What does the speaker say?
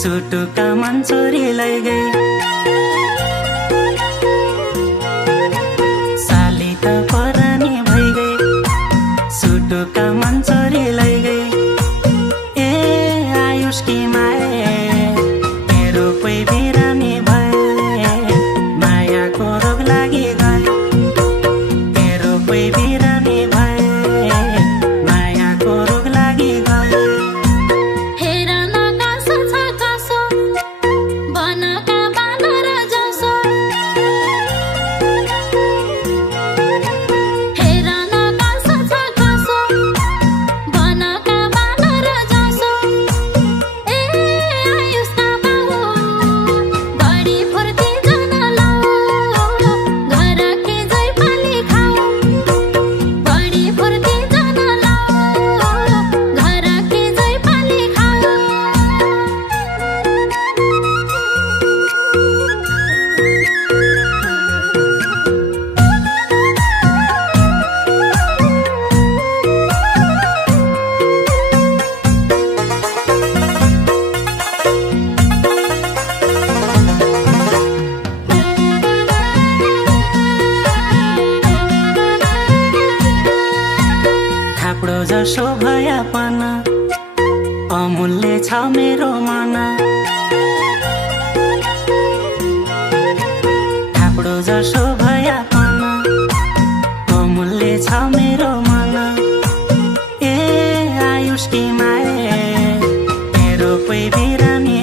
सुटुका मन छोरीलाई गई साली त परानी भई गई सुटुका मन छोरीलाई गई ए आयुष की माए मेरो कोही बिरामी भए मायाको रोग लागि गए मेरो कोही बिरामी भए मायाको रोग लागि गए थाप्डो जसो भयापन अमूल्य छ मेरो मन थाप्डो जसो भयापन अमूल्य छ मेरो मन ए आयुष की माए मेरो कोही बिरामी